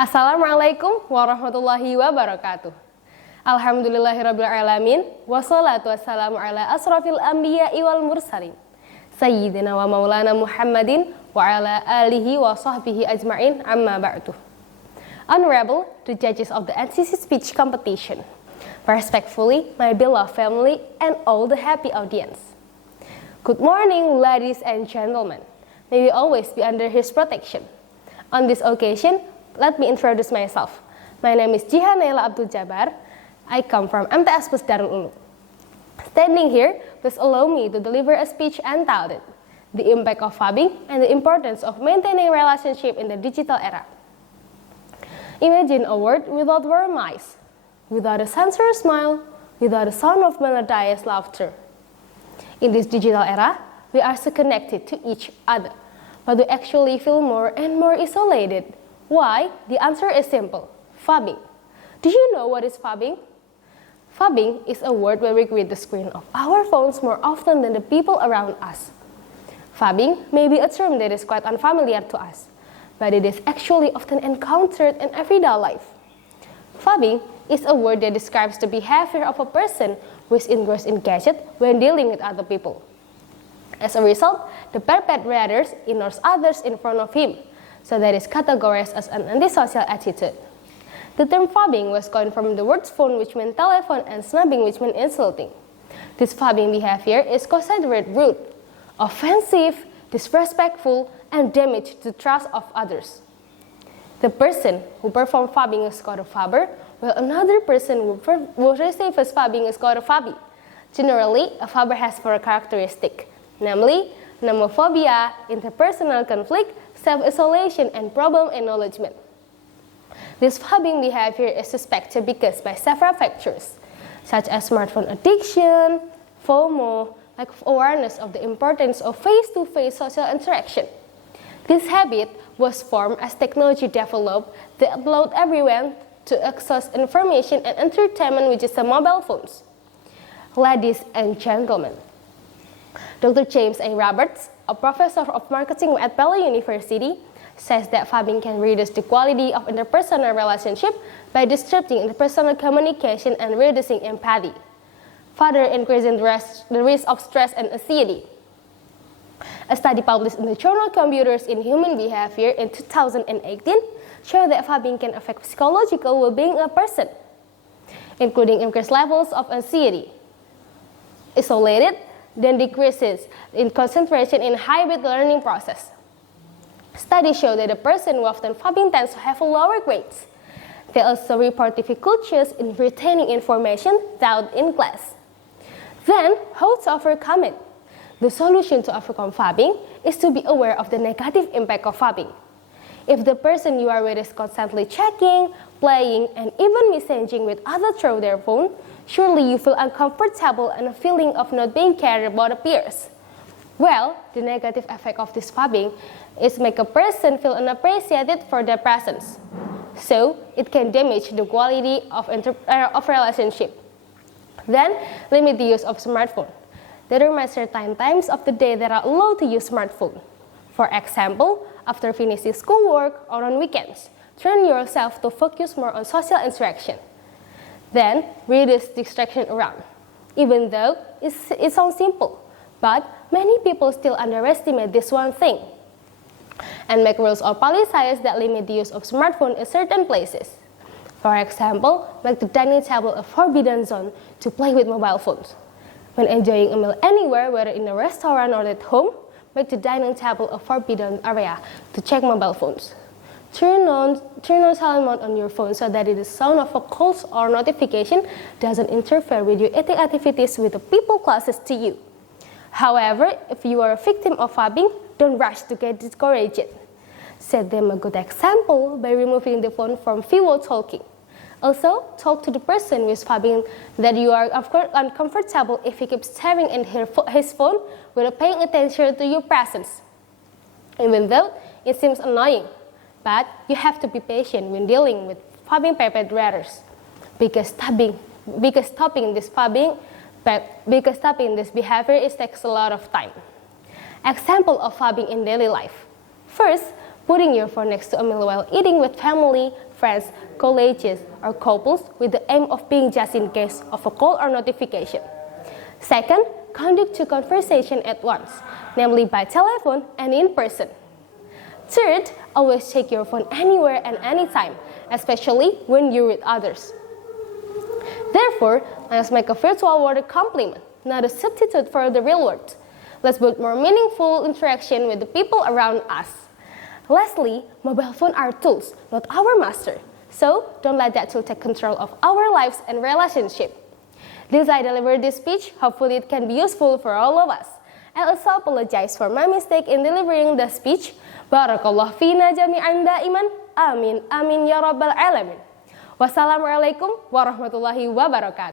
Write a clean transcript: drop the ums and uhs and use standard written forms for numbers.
Assalamualaikum warahmatullahi wabarakatuh. Alhamdulillahirrabbilalamin. Wassalatu wassalamu ala asrafil anbiya'i wal mursalin Sayyidina wa maulana Muhammadin wa ala alihi wa sahbihi ajma'in, amma ba'du. Honorable, the judges of the NCC speech competition. Respectfully, my beloved family and all the happy audience. Good morning, ladies and gentlemen. May we always be under His protection. On this occasion, let me introduce myself. My name is NAILA ABDUL. I come from MTS plus DARUL ULUM. Standing here, please allow me to deliver a speech entitled The Impact of Fabbing and the Importance of Maintaining Relationship in the Digital Era. Imagine a world without warm eyes, without a sensuous smile, without a sound of melodious laughter. In this digital era, we are so connected to each other, but we actually feel more and more isolated. Why? The answer is simple: fabbing. Do you know what is fabbing? Fabbing is a word where we greet the screen of our phones more often than the people around us. Fabbing may be a term that is quite unfamiliar to us, but it is actually often encountered in everyday life. Fabbing is a word that describes the behavior of a person who is engrossed in gadgets when dealing with other people. As a result, the perpetrator ignores others in front of him, so that is categorized as an antisocial attitude. The term fabbing was coined from the words phone, which meant telephone, and snubbing, which meant insulting. This fabbing behavior is considered rude, offensive, disrespectful, and damage to the trust of others. The person who performed fabbing is called a fabber, while another person who receives fabbing is called a fabby. Generally, a fabber has four characteristics, namely nomophobia, interpersonal conflict, self-isolation, and problem acknowledgement. This fabbing behavior is suspected because by several factors, such as smartphone addiction, FOMO, lack of awareness of the importance of face-to-face social interaction. This habit was formed as technology developed that allowed everyone to access information and entertainment with just mobile phones. Ladies and gentlemen, Dr. James A. Roberts, a professor of marketing at Baylor University, says that fabbing can reduce the quality of interpersonal relationship by disrupting interpersonal communication and reducing empathy, further increasing the risk of stress and anxiety. A study published in the journal Computers in Human Behavior in 2018 showed that fabbing can affect psychological well-being of a person, including increased levels of anxiety, isolated, then decreases in concentration in hybrid learning process. Studies show that the person who often fabbing tends to have lower grades. They also report difficulties in retaining information taught in class. Then, how to overcome it? The solution to overcome fabbing is to be aware of the negative impact of fabbing. If the person you are with is constantly checking, playing, and even messaging with others through their phone, surely you feel uncomfortable and a feeling of not being cared about appears. Well, the negative effect of this fabbing is make a person feel unappreciated for their presence. So, it can damage the quality of relationship. Then, limit the use of smartphone. Determine certain times of the day that are allowed to use smartphone. For example, after finishing schoolwork or on weekends, train yourself to focus more on social interaction. Then, reduce distraction around. Even though it sounds simple, but many people still underestimate this one thing and make rules or policies that limit the use of smartphone in certain places. For example, make the dining table a forbidden zone to play with mobile phones. When enjoying a meal anywhere, whether in a restaurant or at home, make the dining table a forbidden area to check mobile phones. Turn on silent mode on your phone so that the sound of a call or notification doesn't interfere with your eating activities with the people closest to you. However, if you are a victim of fabbing, don't rush to get discouraged. Set them a good example by removing the phone from video talking. Also, talk to the person who is fabbing that you are uncomfortable if he keeps staring at his phone without paying attention to your presence. Even though it seems annoying, but you have to be patient when dealing with fabbing perpetrators, because stopping this behavior takes a lot of time. Example of fabbing in daily life. First, putting your phone next to a meal while eating with family, friends, colleagues, or couples with the aim of being just in case of a call or notification. Second, conduct two conversations at once, namely by telephone and in person. Third, always check your phone anywhere and anytime, especially when you're with others. Therefore, let's make a virtual world a complement, not a substitute for the real world. Let's build more meaningful interaction with the people around us. Lastly, mobile phones are tools, not our master. So, don't let that tool take control of our lives and relationship. This I delivered this speech, hopefully it can be useful for all of us. I also apologize for my mistake in delivering the speech. Barakallah fina jami'an da'iman. Amin, amin ya rabbal alamin. Wassalamualaikum warahmatullahi wabarakatuh.